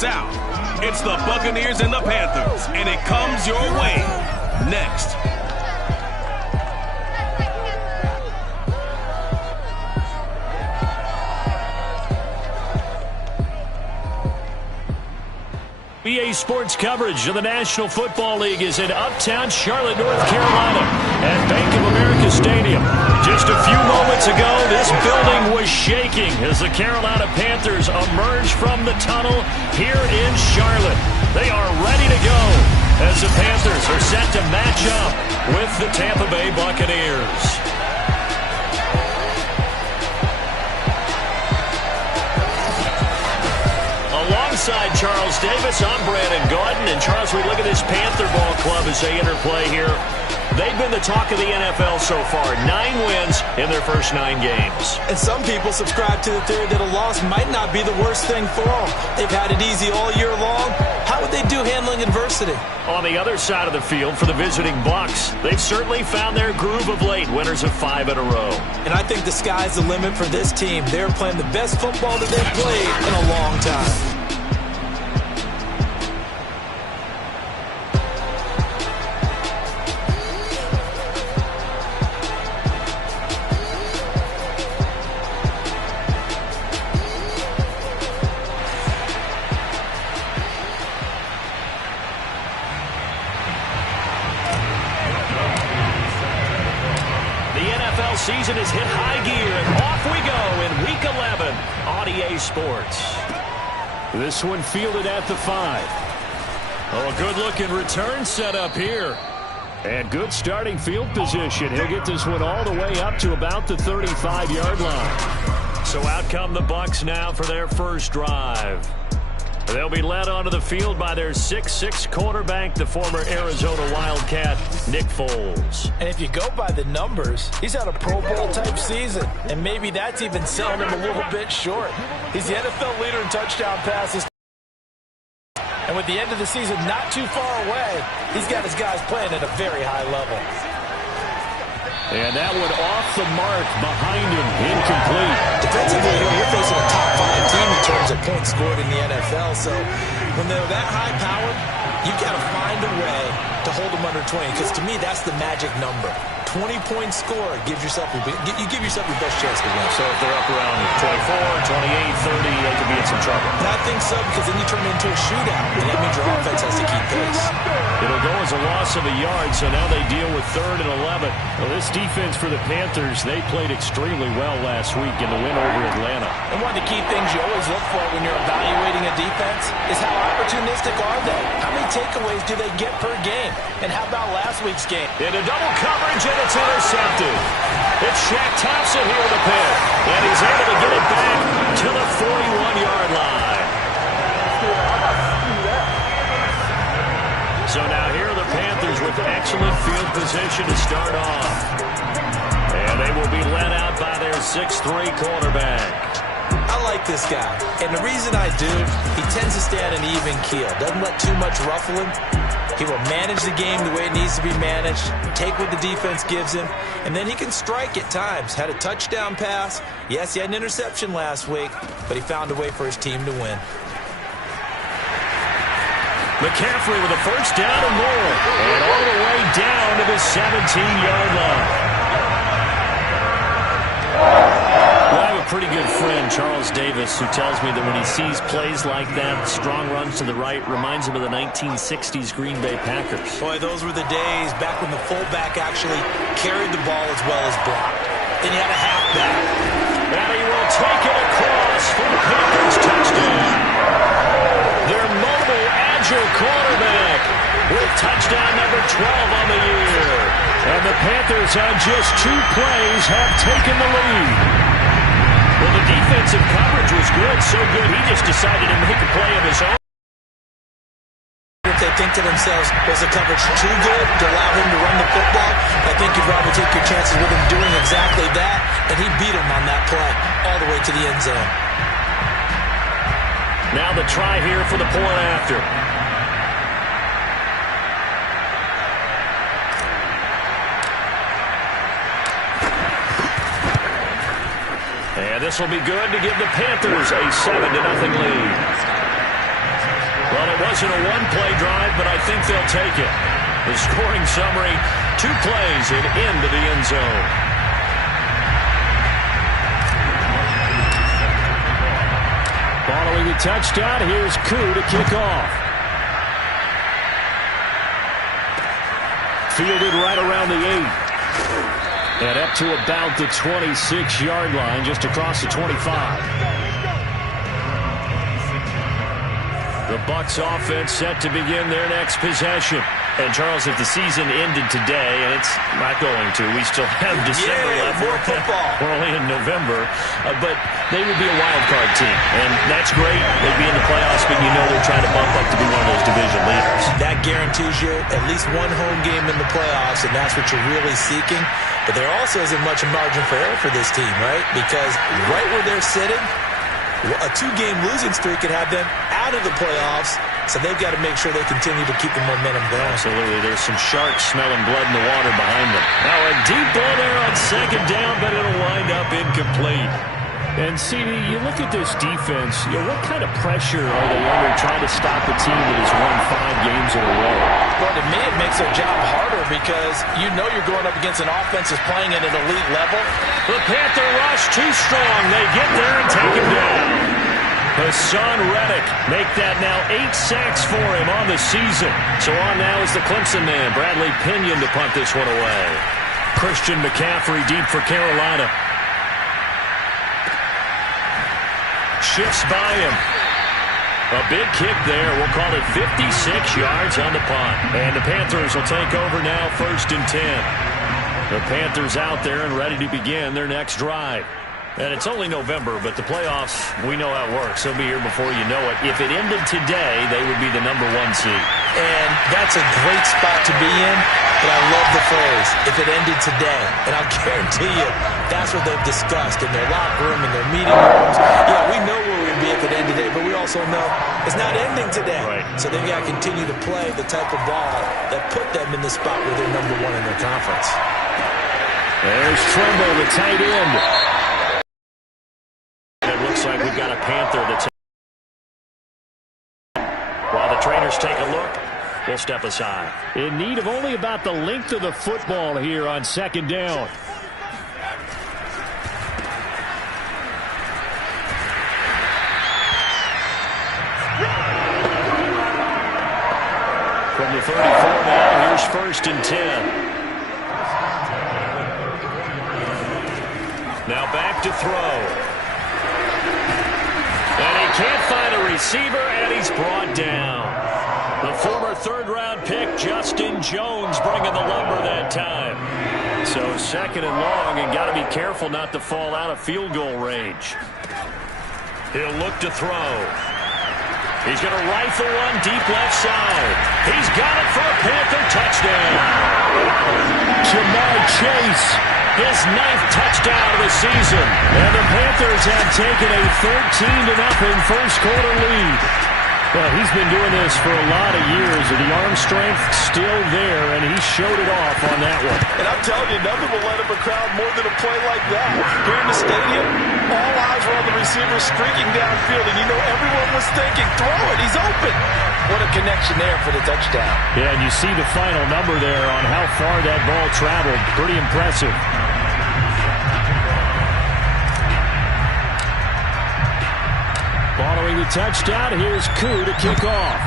South. It's the Buccaneers and the Panthers, and it comes your way next. EA Sports coverage of the National Football League is in uptown Charlotte, North Carolina at Bank of America Stadium. Just a few moments ago, this building was shaking as the Carolina Panthers emerged from the tunnel here in Charlotte. They are ready to go as the Panthers are set to match up with the Tampa Bay Buccaneers. Alongside Charles Davis, I'm Brandon Gordon. And Charles, we look at this Panther ball club as they interplay here. They've been the talk of the NFL so far. 9 wins in their first 9 games. And some people subscribe to the theory that a loss might not be the worst thing for them. They've had it easy all year long. How would they do handling adversity? On the other side of the field for the visiting Bucs, they've certainly found their groove of late, winners of 5 in a row. And I think the sky's the limit for this team. They're playing the best football that they've played in a long time. Season has hit high gear, and off we go in Week 11 on EA Sports. This one fielded at the 5. Oh, a good-looking return set up here. And good starting field position. He'll get this one all the way up to about the 35-yard line. So out come the Bucs now for their first drive. They'll be led onto the field by their 6'6" quarterback, the former Arizona Wildcat, Nick Foles. And if you go by the numbers, he's had a Pro Bowl-type season, and maybe that's even selling him a little bit short. He's the NFL leader in touchdown passes. And with the end of the season not too far away, he's got his guys playing at a very high level. And that one off the mark behind him, incomplete. Defensively, you're facing a top 5 team in terms of points scored in the NFL. So when they're that high-powered, you've got to find a way to hold them under 20. Because to me, that's the magic number. 20-point score gives yourself you give yourself your best chance to win. So if they're up around 24, 28, 30, they could be in some trouble. And I think so, because then you turn it into a shootout, and that means your offense has to keep pace. It'll go as a loss of a yard, so now they deal with 3rd and 11. Well, this defense for the Panthers, they played extremely well last week in the win over Atlanta. And one of the key things you always look for when you're evaluating a defense is how opportunistic are they? How many takeaways do they get per game? And how about last week's game? Into double coverage, and it's intercepted. It's Shaq Thompson here in the pit, and he's able to get it back to the 41-yard line. So now here are the Panthers with excellent field position to start off. And they will be led out by their 6'3" quarterback. I like this guy, and the reason I do, he tends to stay on an even keel. Doesn't let too much ruffle him. He will manage the game the way it needs to be managed, take what the defense gives him, and then he can strike at times. Had a touchdown pass. Yes, he had an interception last week, but he found a way for his team to win. McCaffrey with a first down and more, and all the way down to the 17-yard line. Well, I have a pretty good friend, Charles Davis, who tells me that when he sees plays like that, strong runs to the right, reminds him of the 1960s Green Bay Packers. Boy, those were the days back when the fullback actually carried the ball as well as blocked. Then you had a halfback. And he will take it across for the Panthers touchdown. Their mobile, agile quarterback with touchdown number 12 on the year. And the Panthers on just 2 plays have taken the lead. Well, the defensive coverage was good, so good he just decided to make a play of his own. If they think to themselves, was the coverage too good to allow him to run the football? I think you'd rather take your chances with him doing exactly that, and he beat him on that play all the way to the end zone. Now the try here for the point after. And this will be good to give the Panthers a 7-0 lead. Wasn't a one-play drive, but I think they'll take it. The scoring summary, 2 plays and into the end zone. Following the touchdown, here's Koo to kick off. Fielded right around the 8. And up to about the 26-yard line, just across the 25. The Bucs offense set to begin their next possession. And, Charles, if the season ended today, and it's not going to, we still have December left. More football. We're only in November. But they would be a wild card team. And that's great. They'd be in the playoffs, but you know they're trying to bump up to be one of those division leaders. That guarantees you at least one home game in the playoffs, and that's what you're really seeking. But there also isn't much margin for error for this team, right? Because right where they're sitting, a 2-game losing streak could have them out of the playoffs. So they've got to make sure they continue to keep the momentum going. Absolutely. There's some sharks smelling blood in the water behind them. Now a deep ball there on second down, but it'll wind up incomplete. And, CD, you look at this defense, what kind of pressure are they under trying to stop a team that has won 5 games in a row? Well, to me, it makes their job harder because you know you're going up against an offense that's playing at an elite level. The Panther rush too strong. They get there and take him down. Hassan Reddick make that now 8 sacks for him on the season. So on now is the Clemson man, Bradley Pinion, to punt this one away. Christian McCaffrey deep for Carolina. Shifts by him. A big kick there. We'll call it 56 yards on the punt. And the Panthers will take over now, 1st and 10. The Panthers out there and ready to begin their next drive. And it's only November, but the playoffs, we know how it works. They'll be here before you know it. If it ended today, they would be the #1 seed. And that's a great spot to be in, but I love the phrase, if it ended today. And I'll guarantee you, that's what they've discussed in their locker room, in their meeting rooms. Yeah, we know where we'd be if it ended today, but we also know it's not ending today. Right. So they've got to continue to play the type of ball that put them in the spot where they're #1 in their conference. There's Trimble, the tight end. Looks like we've got a Panther that's... While the trainers take a look, we'll step aside. In need of only about the length of the football here on 2nd down. From the 34 now, here's 1st and 10. Now back to throw. And he can't find a receiver, and he's brought down. The former 3rd-round pick, Justin Jones, bringing the lumber that time. So 2nd and long, and got to be careful not to fall out of field goal range. He'll look to throw. He's going to rifle one deep left side. He's got it for a Panther touchdown. Jamar Chase, his 9th touchdown of the season. And the Panthers have taken a 13-0 first-quarter lead. Well, he's been doing this for a lot of years, and the arm strength still there, and he showed it off on that one. And I'm telling you, nothing will let up a crowd more than a play like that. Here in the stadium, all eyes were on the receiver streaking downfield, and you know everyone was thinking, throw it, he's open. What a connection there for the touchdown. Yeah, and you see the final number there on how far that ball traveled. Pretty impressive. Following the touchdown, here's Koo to kick off.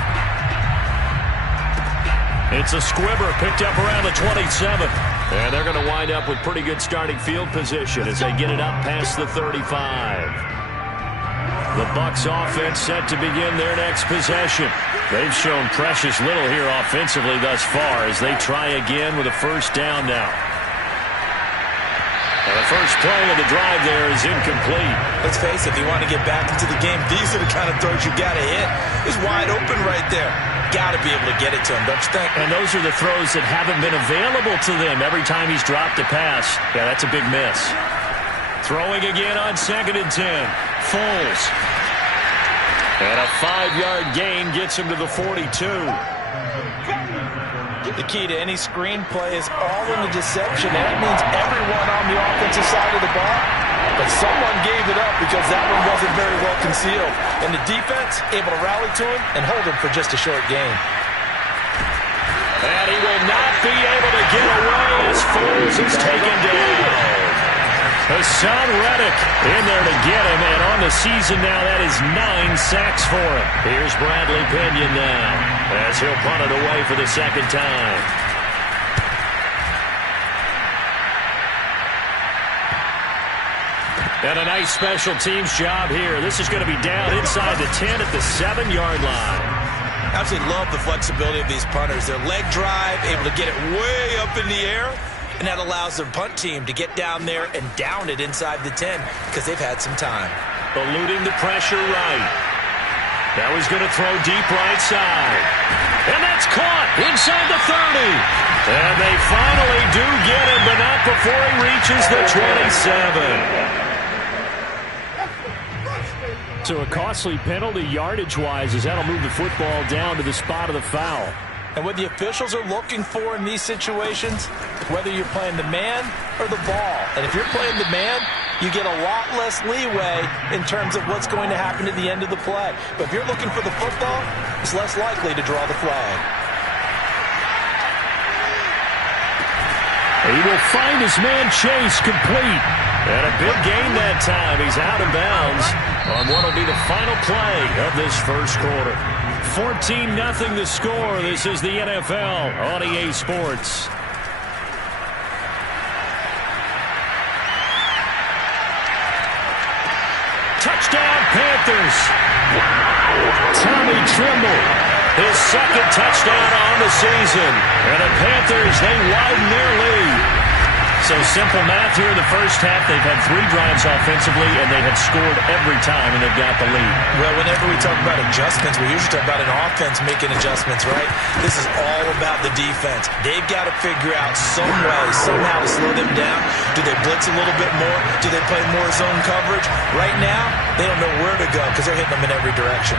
It's a squibber picked up around the 27. And they're going to wind up with pretty good starting field position as they get it up past the 35. The Bucs offense set to begin their next possession. They've shown precious little here offensively thus far as they try again with a 1st down now. And the first play of the drive there is incomplete. Let's face it, if you want to get back into the game, these are the kind of throws you got to hit. It's wide open right there. Got to be able to get it to him, don't you think? And those are the throws that haven't been available to them every time he's dropped a pass. Yeah, that's a big miss. Throwing again on 2nd and 10. Foles. And a 5-yard gain gets him to the 42. The key to any screen play is all in the deception. That means everyone on the offensive side of the ball But someone gave it up because that one wasn't very well concealed. And the defense able to rally to him and hold him for just a short gain. And he will not be able to get away as Foles is taken down. Hassan Reddick in there to get him, and on the season now, that is 9 sacks for him. Here's Bradley Pinion now, as he'll punt it away for the second time. And a nice special teams job here. This is going to be down inside the 10 at the 7-yard line. I absolutely love the flexibility of these punters. Their leg drive, able to get it way up in the air, and that allows their punt team to get down there and down it inside the 10 because they've had some time. Eluding the pressure right. Now he's going to throw deep right side. And that's caught inside the 30. And they finally do get him, but not before he reaches the 27. So a costly penalty yardage-wise as that'll move the football down to the spot of the foul. And what the officials are looking for in these situations, whether you're playing the man or the ball. And if you're playing the man, you get a lot less leeway in terms of what's going to happen at the end of the play. But if you're looking for the football, it's less likely to draw the flag. He will find his man Chase complete. And a big gain that time. He's out of bounds on what will be the final play of this first quarter. 14-0 the score. This is the NFL on EA Sports. Touchdown Panthers. Tommy Tremble, his second touchdown on the season. And the Panthers, they widen their lead. So simple math here in the first half. They've had 3 drives offensively, and they have scored every time, and they've got the lead. Well, whenever we talk about adjustments, we usually talk about an offense making adjustments, right? This is all about the defense. They've got to figure out some way, somehow to slow them down. Do they blitz a little bit more? Do they play more zone coverage? Right now, they don't know where to go because they're hitting them in every direction.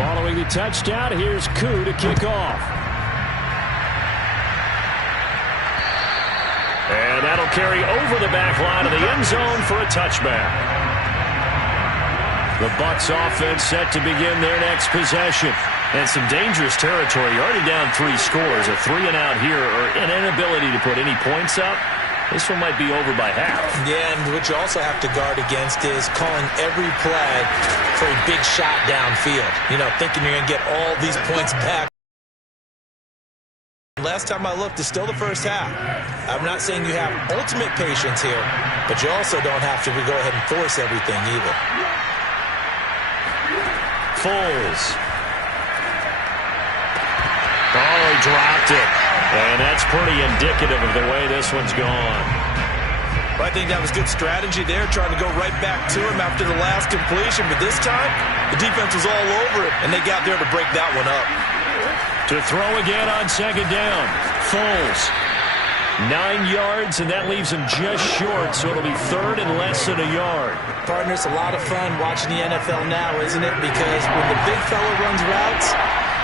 Following the touchdown, here's Koo to kick off. And that'll carry over the back line of the end zone for a touchback. The Bucs offense set to begin their next possession. And some dangerous territory. You're already down 3 scores. A 3-and-out here, or an inability to put any points up. This one might be over by half. Yeah, and what you also have to guard against is calling every play for a big shot downfield. You know, thinking you're going to get all these points back. Last time I looked, it's still the first half. I'm not saying you have ultimate patience here, but you also don't have to go ahead and force everything either. Foles. Oh, he dropped it. And that's pretty indicative of the way this one's gone. Well, I think that was good strategy there, trying to go right back to him after the last completion. But this time, the defense was all over it, and they got there to break that one up. To throw again on second down. Foles. 9 yards, and that leaves him just short, so it'll be third and less than a yard. Partner, it's a lot of fun watching the NFL now, isn't it? Because when the big fella runs routes,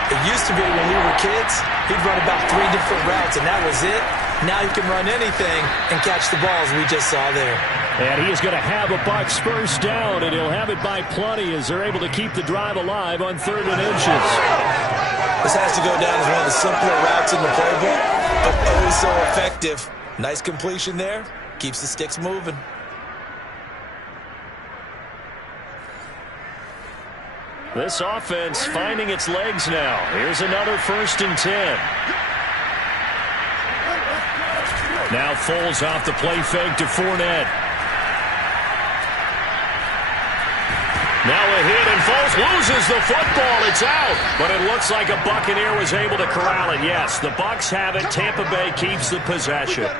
it used to be when we were kids, he'd run about 3 different routes, and that was it. Now he can run anything and catch the balls we just saw there. And he is going to have a Bucs first down, and he'll have it by plenty as they're able to keep the drive alive on 3rd and inches. This has to go down as one of the simpler routes in the playbook, but oh so effective. Nice completion there. Keeps the sticks moving. This offense finding its legs now. Here's another 1st and 10. Now Foles off the play fake to Fournette. Now a hit, and Foles loses the football. It's out. But it looks like a Buccaneer was able to corral it. Yes, the Bucs have it. Tampa Bay keeps the possession.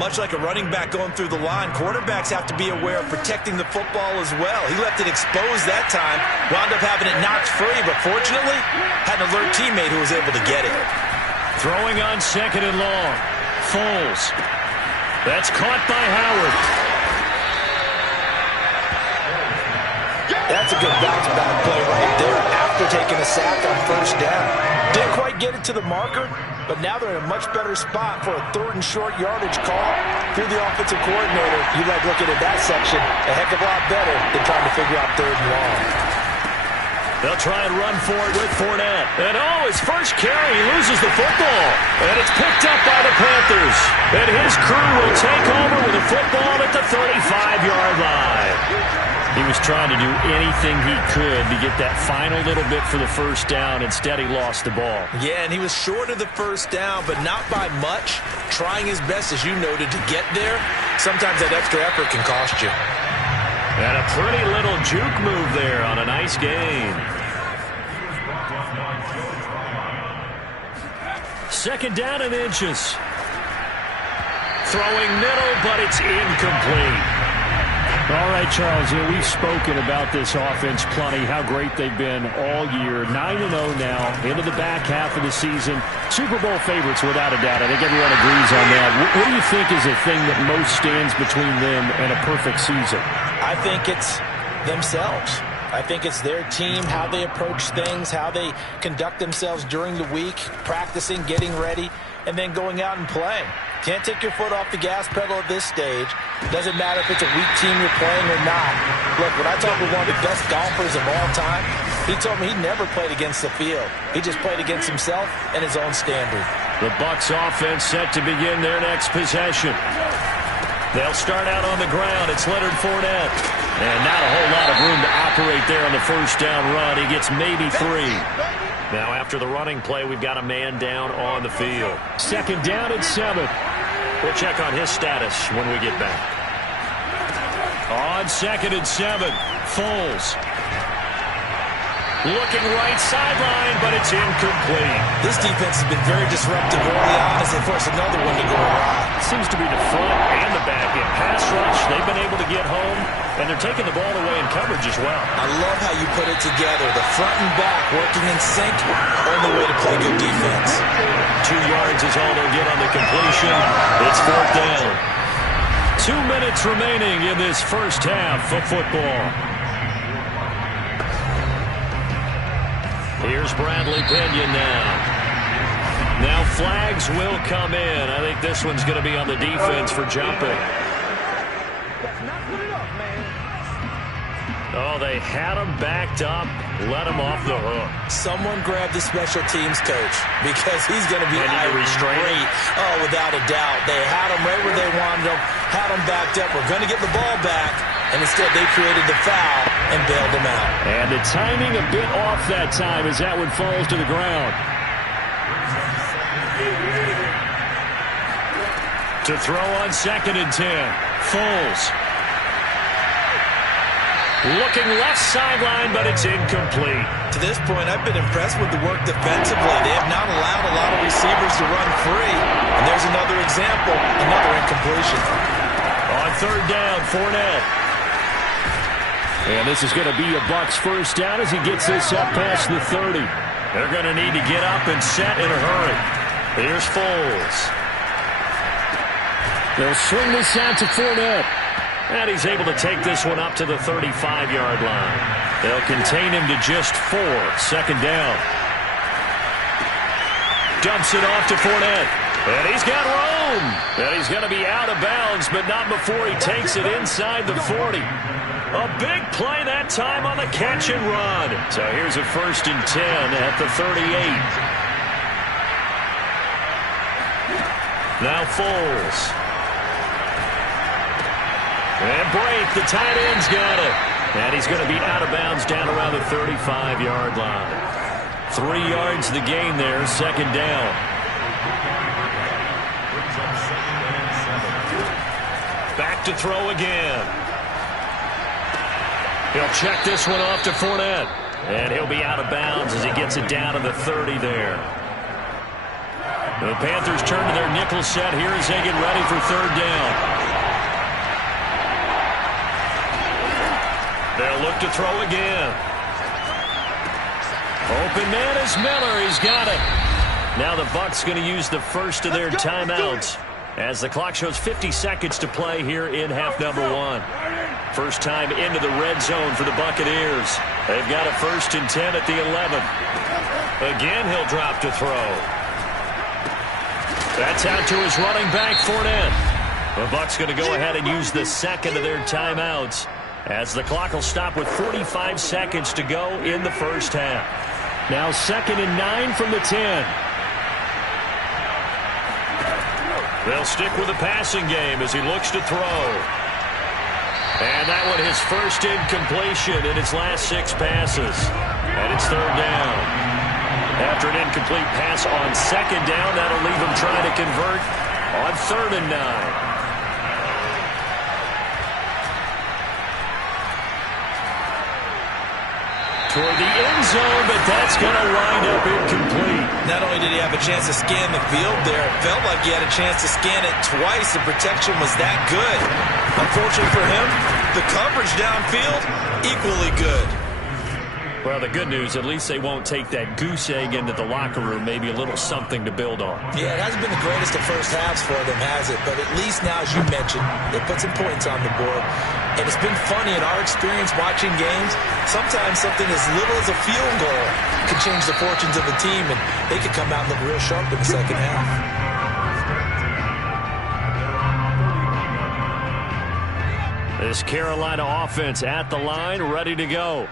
Much like a running back going through the line, quarterbacks have to be aware of protecting the football as well. He left it exposed that time, wound up having it knocked free, but fortunately, had an alert teammate who was able to get it. Throwing on 2nd and long. Foles. That's caught by Howard. That's a good bounce back play right there after taking a sack on first down. Didn't quite get it to the marker, but now they're in a much better spot for a 3rd and short yardage call. If you're the offensive coordinator, you like looking at that section a heck of a lot better than trying to figure out 3rd and long. They'll try and run for it with Fournette. And his first carry, he loses the football. And it's picked up by the Panthers. And his crew will take over with a football at the 35-yard line. He was trying to do anything he could to get that final little bit for the first down. Instead, he lost the ball. Yeah, and he was short of the first down, but not by much. Trying his best, as you noted, to get there. Sometimes that extra effort can cost you. And a pretty little juke move there on a nice gain. 2nd down and inches. Throwing middle, but it's incomplete. All right, Charles, we've spoken about this offense plenty, how great they've been all year. 9-0 now, into the back half of the season. Super Bowl favorites, without a doubt. I think everyone agrees on that. What do you think is the thing that most stands between them and a perfect season? I think it's themselves. I think it's their team, how they approach things, how they conduct themselves during the week, practicing, getting ready, and then going out and playing. Can't take your foot off the gas pedal at this stage. Doesn't matter if it's a weak team you're playing or not. Look, when I talked with one of the best golfers of all time, he told me he never played against the field. He just played against himself and his own standard. The Bucs offense set to begin their next possession. They'll start out on the ground. It's Leonard Fournette. And not a whole lot of room to operate there on the first down run. He gets maybe 3. Now after the running play, we've got a man down on the field. 2nd down and 7. We'll check on his status when we get back. On 2nd and 7, Foles. Looking right sideline, but it's incomplete. This defense has been very disruptive early on as they force another one to go awry. Seems to be the front and the back in pass rush. They've been able to get home, and they're taking the ball away in coverage as well. I love how you put it together. The front and back working in sync. Only way to play good defense. 2 yards is all they'll get on the completion. It's 4th down. 2 minutes remaining in this first half of football. Here's Bradley Pinion now. Now flags will come in. I think this one's going to be on the defense for jumping. Oh, they had him backed up, let him off the hook. Someone grab the special teams coach because he's going to be irate. Oh, without a doubt. They had him right where they wanted him, had him backed up. We're going to get the ball back, and instead they created the foul and bailed him out. And the timing a bit off that time as that one falls to the ground. To throw on 2nd and 10, Foles. Looking left sideline, but it's incomplete. To this point, I've been impressed with the work defensively. They have not allowed a lot of receivers to run free. And there's another example, another incompletion. On 3rd down, Fournette. And this is going to be a Bucs first down as he gets this up past the 30. They're going to need to get up and set in a hurry. Here's Foles. They'll swing this out to Fournette. And he's able to take this one up to the 35-yard line. They'll contain him to just 4. 2nd down. Dumps it off to Fournette. And he's got room. And he's going to be out of bounds, but not before he takes it inside the 40. A big play that time on the catch and run. So here's a 1st and 10 at the 38. Now Foles. And break, the tight end's got it. And he's going to be out of bounds down around the 35-yard line. 3 yards the gain there, 2nd down. Back to throw again. He'll check this one off to Fournette. And he'll be out of bounds as he gets it down to the 30 there. The Panthers turn to their nickel set here as they get ready for 3rd down. They'll look to throw again. Open man is Miller. He's got it. Now the Bucs going to use the first of their timeouts. as the clock shows 50 seconds to play here in half number 1. First time into the red zone for the Buccaneers. They've got a 1st and 10 at the 11. Again, he'll drop to throw. That's out to his running back, Fournette. The Bucs going to go ahead and use the second of their timeouts, as the clock will stop with 45 seconds to go in the first half. Now 2nd and 9 from the 10. They'll stick with the passing game as he looks to throw. And that one his first incompletion in his last 6 passes. And it's 3rd down. After an incomplete pass on 2nd down, that'll leave him trying to convert on 3rd and 9. Toward the end zone, but that's going to wind up incomplete. Not only did he have a chance to scan the field there, it felt like he had a chance to scan it twice. The protection was that good. Unfortunately for him, the coverage downfield, equally good. Well, the good news, at least they won't take that goose egg into the locker room. Maybe a little something to build on. Yeah, it hasn't been the greatest of first halves for them, has it? But at least now, as you mentioned, they put some points on the board. And it's been funny in our experience watching games. Sometimes something as little as a field goal can change the fortunes of a team, and they could come out and look real sharp in the second half. This Carolina offense at the line, ready to go.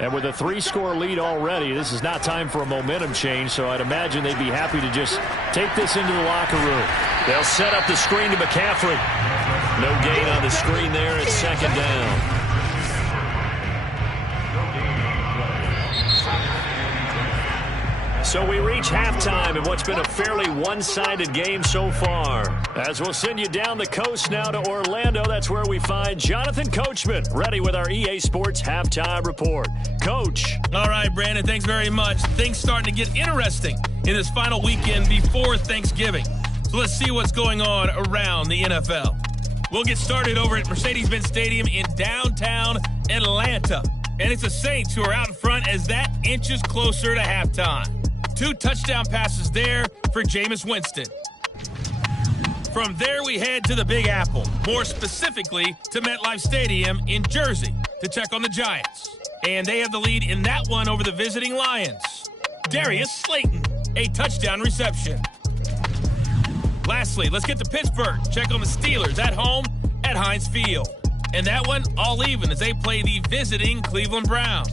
And with a 3-score lead already, this is not time for a momentum change, so I'd imagine they'd be happy to just take this into the locker room. They'll set up the screen to McCaffrey. No gain on the screen there. It's 2nd down. So we reach halftime in what's been a fairly one-sided game so far. As we'll send you down the coast now to Orlando, that's where we find Jonathan Coachman, ready with our EA Sports Halftime Report. Coach. All right, Brandon, thanks very much. Things starting to get interesting in this final weekend before Thanksgiving. So let's see what's going on around the NFL. We'll get started over at Mercedes-Benz Stadium in downtown Atlanta. And it's the Saints who are out in front as that inches closer to halftime. 2 touchdown passes there for Jameis Winston. From there, we head to the Big Apple, more specifically to MetLife Stadium in Jersey to check on the Giants. And they have the lead in that one over the visiting Lions. Darius Slayton, a touchdown reception. Lastly, let's get to Pittsburgh, check on the Steelers at home at Heinz Field. And that one all even as they play the visiting Cleveland Browns.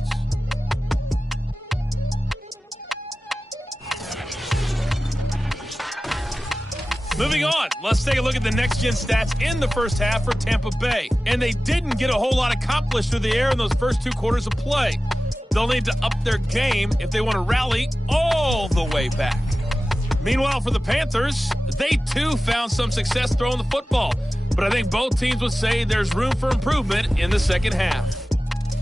Moving on, let's take a look at the next-gen stats in the first half for Tampa Bay. And they didn't get a whole lot accomplished through the air in those first 2 quarters of play. They'll need to up their game if they want to rally all the way back. Meanwhile, for the Panthers, they too found some success throwing the football. But I think both teams would say there's room for improvement in the second half.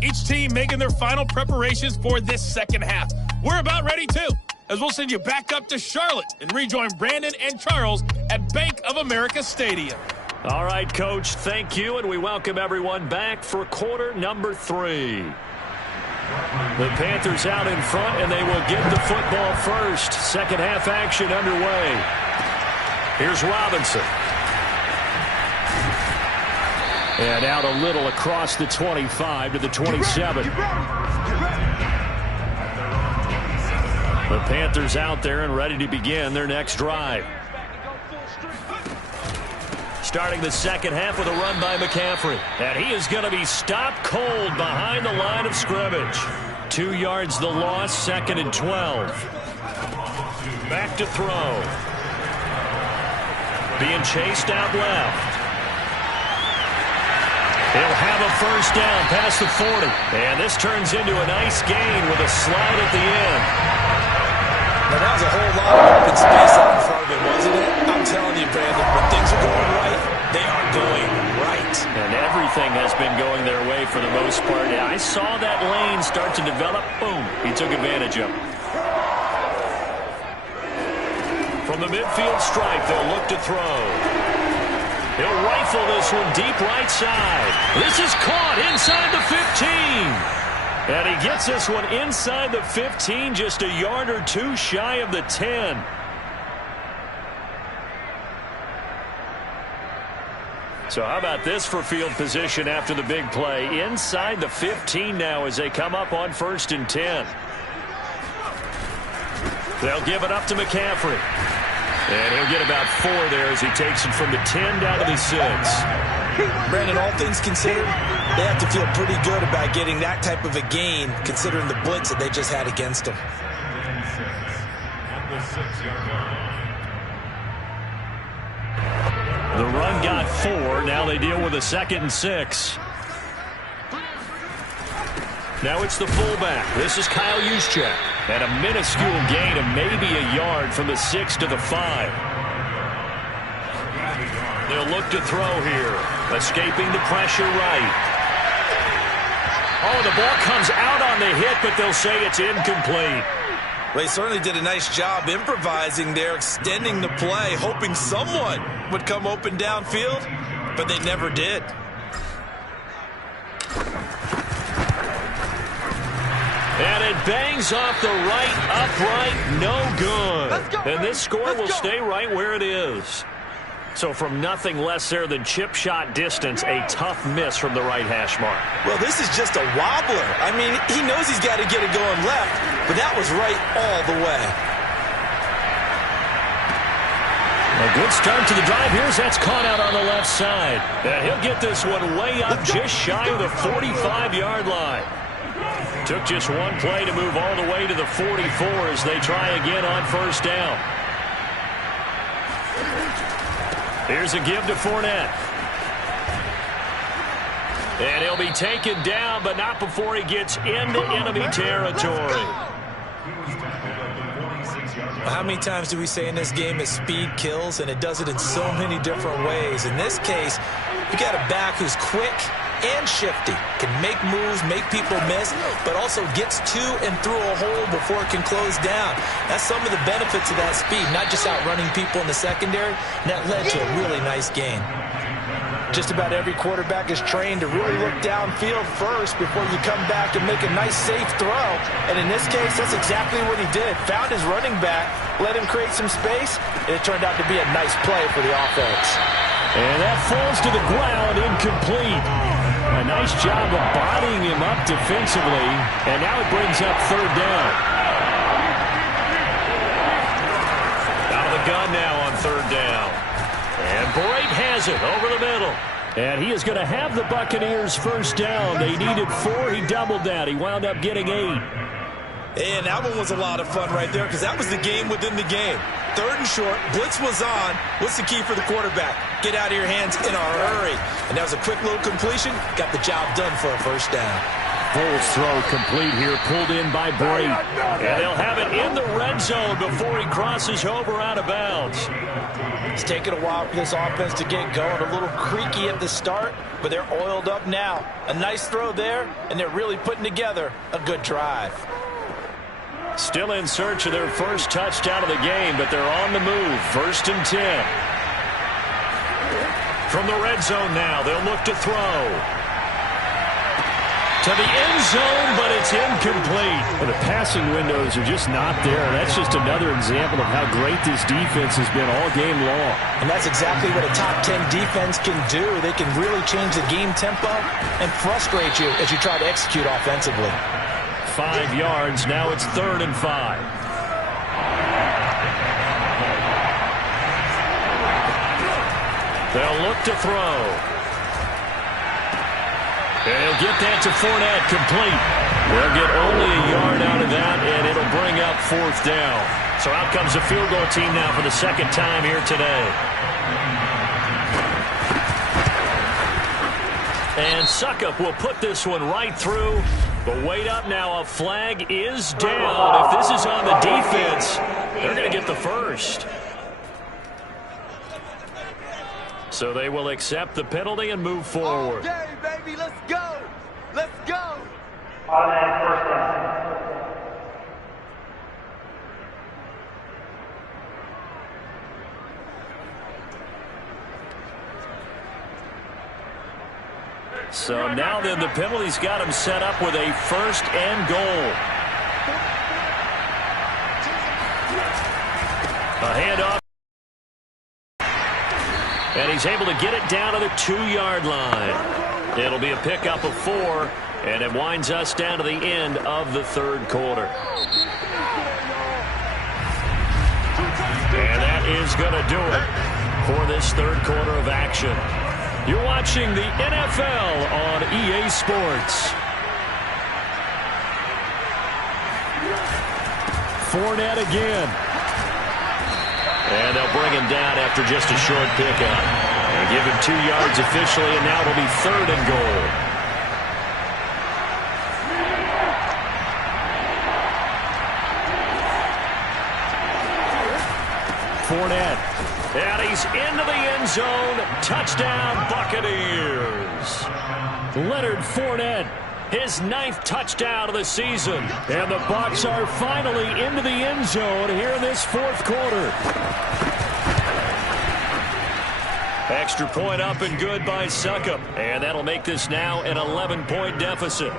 Each team making their final preparations for this second half. We're about ready too, as we'll send you back up to Charlotte and rejoin Brandon and Charles at Bank of America Stadium. All right, Coach, thank you, and we welcome everyone back for quarter number 3. The Panthers out in front, and they will get the football first. Second half action underway. Here's Robinson. And out a little across the 25 to the 27. The Panthers out there and ready to begin their next drive. Starting the second half with a run by McCaffrey. And he is going to be stopped cold behind the line of scrimmage. 2 yards the loss, 2nd and 12. Back to throw. Being chased out left. He'll have a first down past the 40. And this turns into a nice gain with a slide at the end. Now, that was a whole lot of open space out in front of him, wasn't it? I'm telling you, Brandon, when things are going right, they are going right. And everything has been going their way for the most part. Yeah, I saw that lane start to develop. Boom. He took advantage of it. From the midfield stripe, they'll look to throw. He'll rifle this one deep right side. This is caught inside the 15. And he gets this one inside the 15, just a yard or 2 shy of the 10. So how about this for field position after the big play? Inside the 15 now as they come up on 1st and 10. They'll give it up to McCaffrey. And he'll get about 4 there as he takes it from the 10 down to the 6. Brandon, all things considered, they have to feel pretty good about getting that type of a gain considering the blitz that they just had against them. The run got 4. Now they deal with a 2nd and 6. Now it's the fullback. This is Kyle Juszczyk. And a minuscule gain of maybe a yard from the 6 to the 5. They'll look to throw here. Escaping the pressure right. Oh, the ball comes out on the hit, but they'll say it's incomplete. They certainly did a nice job improvising there, extending the play, hoping someone would come open downfield, but they never did. And it bangs off the right upright, no good. And this score will stay right where it is. So from nothing less there than chip shot distance, a tough miss from the right hash mark. Well, this is just a wobbler. I mean, he knows he's got to get it going left, but that was right all the way. A good start to the drive. Here's that's caught out on the left side. And he'll get this one way up just shy of the 45-yard line. Took just one play to move all the way to the 44 as they try again on 1st down. Here's a give to Fournette. And he'll be taken down, but not before he gets into enemy territory. How many times do we say in this game that speed kills, and it does it in so many different ways? In this case, you got a back who's quick and shifty, can make moves, make people miss, but also gets to and through a hole before it can close down. That's some of the benefits of that speed, not just outrunning people in the secondary, and that led to a really nice gain. Just about every quarterback is trained to really look downfield first before you come back and make a nice, safe throw. And in this case, that's exactly what he did. Found his running back, let him create some space, and it turned out to be a nice play for the offense. And that falls to the ground, incomplete. A nice job of bodying him up defensively, and now it brings up 3rd down. Out of the gun now on 3rd down. And Brate has it over the middle. And he is going to have the Buccaneers 1st down. They needed 4. He doubled that. He wound up getting 8. And that one was a lot of fun right there because that was the game within the game. 3rd and short, blitz was on. What's the key for the quarterback? Get out of your hands in a hurry. And that was a quick little completion. Got the job done for a 1st down. Foles throw complete here, pulled in by Brate. And they'll have it in the red zone before he crosses over out of bounds. It's taken a while for this offense to get going. A little creaky at the start, but they're oiled up now. A nice throw there, and they're really putting together a good drive. Still in search of their first touchdown of the game, but they're on the move. 1st and 10. From the red zone now, they'll look to throw. To the end zone, but it's incomplete. Well, the passing windows are just not there. That's just another example of how great this defense has been all game long. And that's exactly what a top 10 defense can do. They can really change the game tempo and frustrate you as you try to execute offensively. 5 yards. Now it's 3rd and 5. They'll look to throw. And he'll get that to Fournette, complete. They'll get only a yard out of that, and it'll bring up 4th down. So out comes the field goal team now for the 2nd time here today. And Suckup will put this one right through. But wait up now, a flag is down. If this is on the defense, they're going to get the 1st. So they will accept the penalty and move forward. Okay, baby, let's go. Let's go. Automatic 1st down. So now then the penalty's got him set up with a 1st and goal. A handoff. And he's able to get it down to the 2-yard line. It'll be a pickup of 4, and it winds us down to the end of the third quarter. And that is going to do it for this third quarter of action. You're watching the NFL on EA Sports. Fournette again. And they'll bring him down after just a short pickup. And give him 2 yards officially, and now it'll be 3rd and goal. Fournette. And he's into the end zone. Touchdown, Buccaneers. Leonard Fournette, his 9th touchdown of the season. And the Bucs are finally into the end zone here in this 4th quarter. Extra point up and good by Succop. And that'll make this now an 11-point deficit.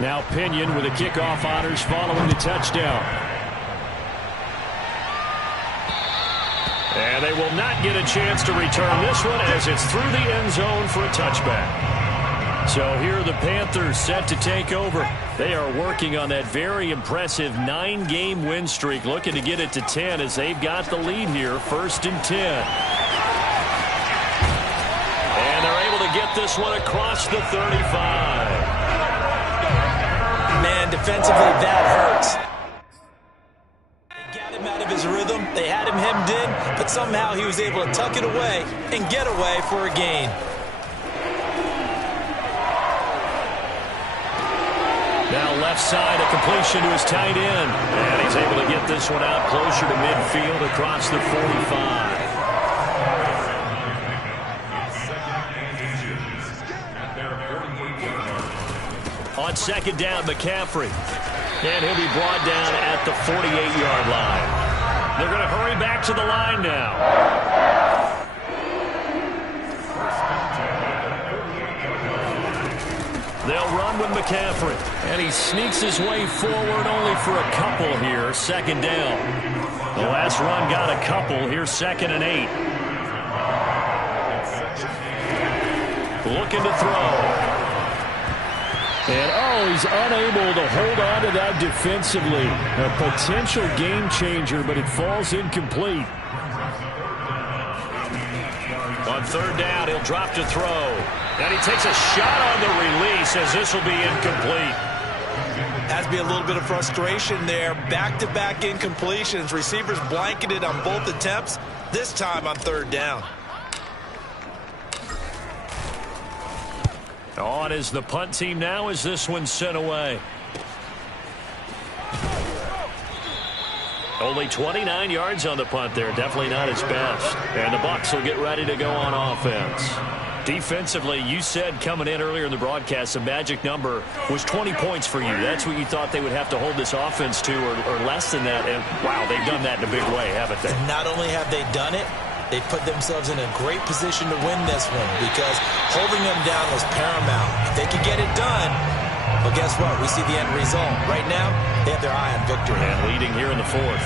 Now Pinion with the kickoff honors following the touchdown. And they will not get a chance to return this one as it's through the end zone for a touchback. So here are the Panthers set to take over. They are working on that very impressive 9-game win streak, looking to get it to 10 as they've got the lead here, 1st and 10. And they're able to get this one across the 35. Man, defensively, that hurts. They got him out of his rhythm. They had him hemmed in, but somehow he was able to tuck it away and get away for a gain. Now left side, a completion to his tight end. And he's able to get this one out closer to midfield across the 45. On 2nd down, McCaffrey. And he'll be brought down at the 48-yard line. They're going to hurry back to the line now. They'll run with McCaffrey. And he sneaks his way forward only for a couple here, 2nd down. The last run got a couple. Here's 2nd and 8. Looking to throw. And, he's unable to hold on to that defensively. A potential game changer, but it falls incomplete. On 3rd down, he'll drop to throw. And he takes a shot on the release as this will be incomplete. Has to be a little bit of frustration there. Back-to-back incompletions. Receivers blanketed on both attempts, this time on 3rd down. On is the punt team now as this one's sent away. Only 29 yards on the punt there. Definitely not his best. And the Bucs will get ready to go on offense. Defensively, you said coming in earlier in the broadcast, the magic number was 20 points for you. That's what you thought they would have to hold this offense to or less than that. And, wow, they've done that in a big way, haven't they? Not only have they done it, they put themselves in a great position to win this one because holding them down was paramount. If they could get it done, well, guess what? We see the end result. Right now, they have their eye on victory. And leading here in the 4th.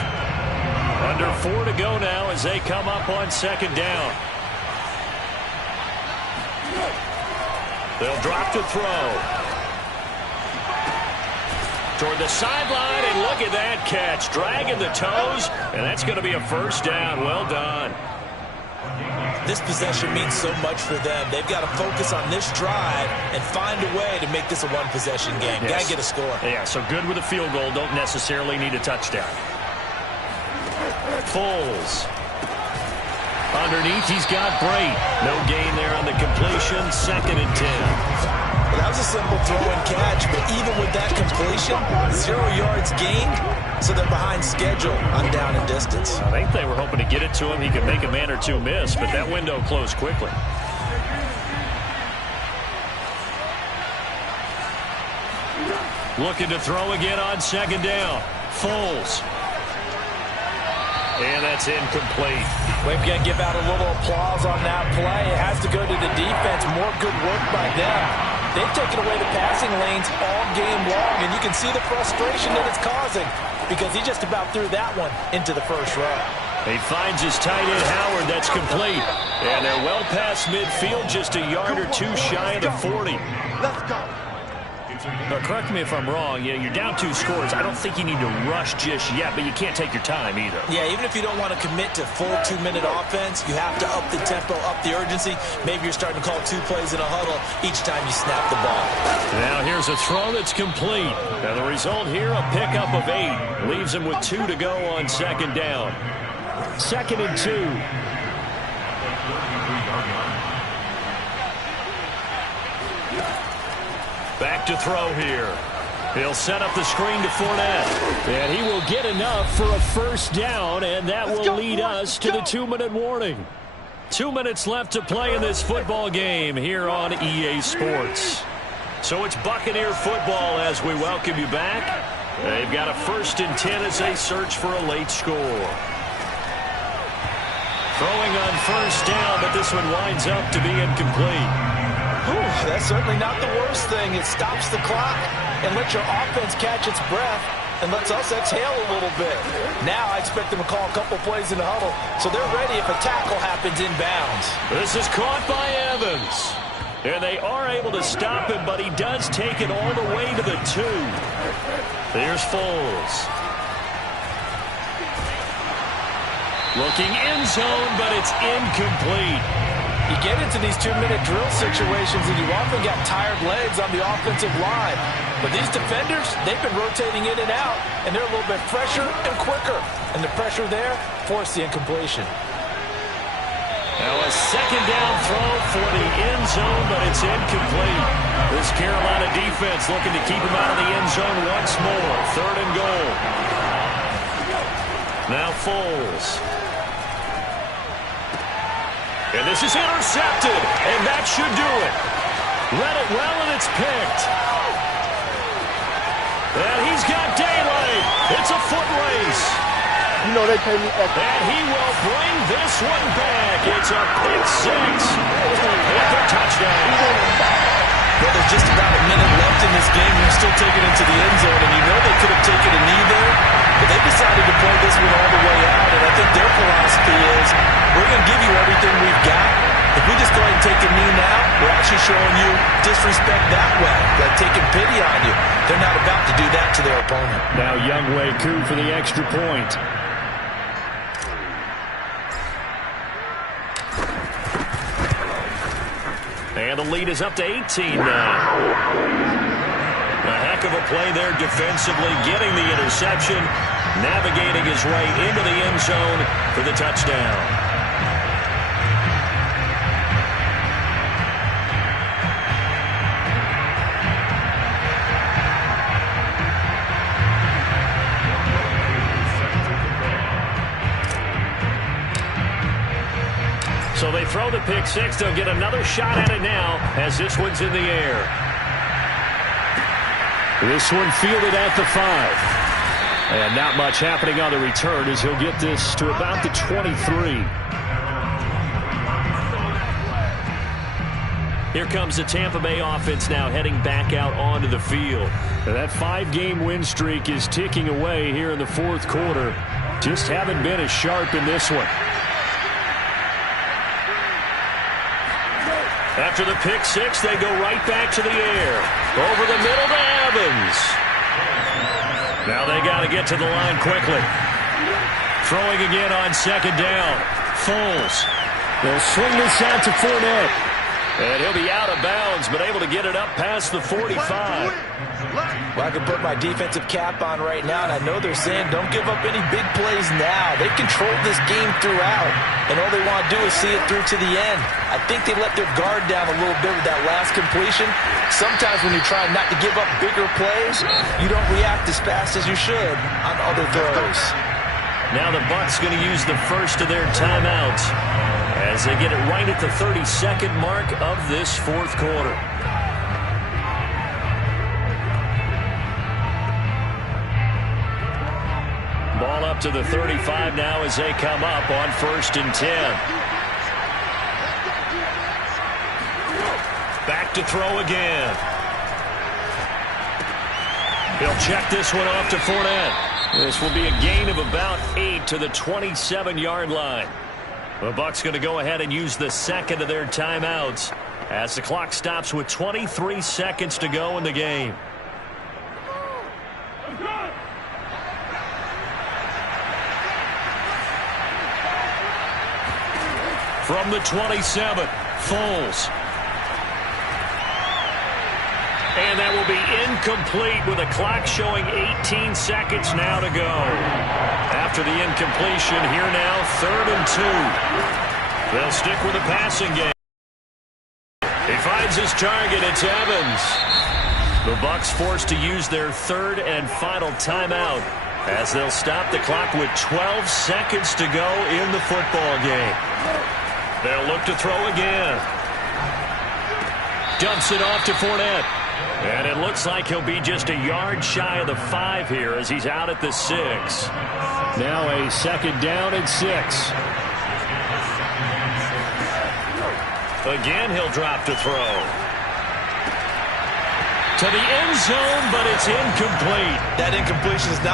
Under 4 to go now as they come up on 2nd down. They'll drop to throw. Toward the sideline, and look at that catch. Dragging the toes, and that's going to be a 1st down. Well done. This possession means so much for them. They've got to focus on this drive and find a way to make this a one-possession game. Yes. Got to get a score. Yeah, so good with a field goal. Don't necessarily need a touchdown. Foles. Underneath, he's got Brait. No gain there on the completion. 2nd and 10. Well, that was a simple throw and catch, but even with that completion, 0 yards gained, so they're behind schedule on down and distance. I think they were hoping to get it to him. He could make a man or two miss, but that window closed quickly. Looking to throw again on 2nd down. Foles. And that's incomplete. We've got to give out a little applause on that play. It has to go to the defense. More good work by them. They've taken away the passing lanes all game long, and you can see the frustration that it's causing because he just about threw that one into the first row. He finds his tight end, Howard. That's complete. And they're well past midfield, just a yard or two shy of the 40. Let's go. But correct me if I'm wrong. You're down 2 scores. I don't think you need to rush just yet, but you can't take your time either. Yeah, even if you don't want to commit to full 2-minute offense, you have to up the tempo, up the urgency. Maybe you're starting to call 2 plays in a huddle each time you snap the ball. Now here's a throw that's complete. And the result here, a pickup of 8. Leaves him with 2 to go on second down. 2nd and 2. Back to throw here. He'll set up the screen to Fournette. And he will get enough for a first down, and that will lead us to the 2-minute warning. 2 minutes left to play in this football game here on EA Sports. So it's Buccaneer football as we welcome you back. They've got a 1st and 10 as they search for a late score. Throwing on first down, but this one winds up to be incomplete. That's certainly not the worst thing. It stops the clock and lets your offense catch its breath and lets us exhale a little bit. Now I expect them to call a couple plays in the huddle so they're ready if a tackle happens inbounds. This is caught by Evans. And they are able to stop him, but he does take it all the way to the 2. Here's Foles. Looking end zone, but it's incomplete. You get into these 2-minute drill situations and you often got tired legs on the offensive line. But these defenders, they've been rotating in and out, and they're a little bit fresher and quicker. And the pressure there forced the incompletion. Now a second down throw for the end zone, but it's incomplete. This Carolina defense looking to keep him out of the end zone once more. 3rd and goal. Now Foles. And this is intercepted, and that should do it. Read it well, and it's picked. And he's got daylight. It's a foot race. You know they pay me extra. And he will bring this one back. It's a pick 6. Panther touchdown. Well, there's just about a minute left in this game. They're still taking it to the end zone, and you know they could have taken a knee there, but they decided to play this one all the way out, and I think their philosophy is, we're going to give you everything we've got. If we just go ahead and take a knee now, we're actually showing you disrespect that way, like taking pity on you. They're not about to do that to their opponent. Now Younghoe Koo for the extra point. And the lead is up to 18 now. A heck of a play there defensively, getting the interception, navigating his way into the end zone for the touchdown. So they throw the pick 6. They'll get another shot at it now as this one's in the air. This one fielded at the 5. And not much happening on the return as he'll get this to about the 23. Here comes the Tampa Bay offense now heading back out onto the field. That 5-game win streak is ticking away here in the 4th quarter. Just haven't been as sharp in this one. After the pick 6, they go right back to the air. Over the middle to Evans. Now they got to get to the line quickly. Throwing again on second down. Foles. They'll swing this out to Fournette. And he'll be out of bounds, but able to get it up past the 45. Well, I can put my defensive cap on right now, and I know they're saying don't give up any big plays now. They've controlled this game throughout, and all they want to do is see it through to the end. I think they let their guard down a little bit with that last completion. Sometimes when you're trying not to give up bigger plays, you don't react as fast as you should on other throws. Now the Bucs going to use the first of their timeouts as they get it right at the 32nd mark of this 4th quarter. Ball up to the 35 now as they come up on 1st and 10. Back to throw again. He'll check this one off to Fournette. This will be a gain of about 8 to the 27-yard line. The Bucs going to go ahead and use the second of their timeouts as the clock stops with 23 seconds to go in the game. From the 27, Foles. And that will be incomplete with a clock showing 18 seconds now to go. After the incompletion, here now, 3rd and 2. They'll stick with the passing game. He finds his target. It's Evans. The Bucs forced to use their 3rd and final timeout as they'll stop the clock with 12 seconds to go in the football game. They'll look to throw again. Dumps it off to Fournette. And it looks like he'll be just a yard shy of the 5 here as he's out at the 6. Now a 2nd down and 6. Again, he'll drop to throw. To the end zone, but it's incomplete. That incompletion is not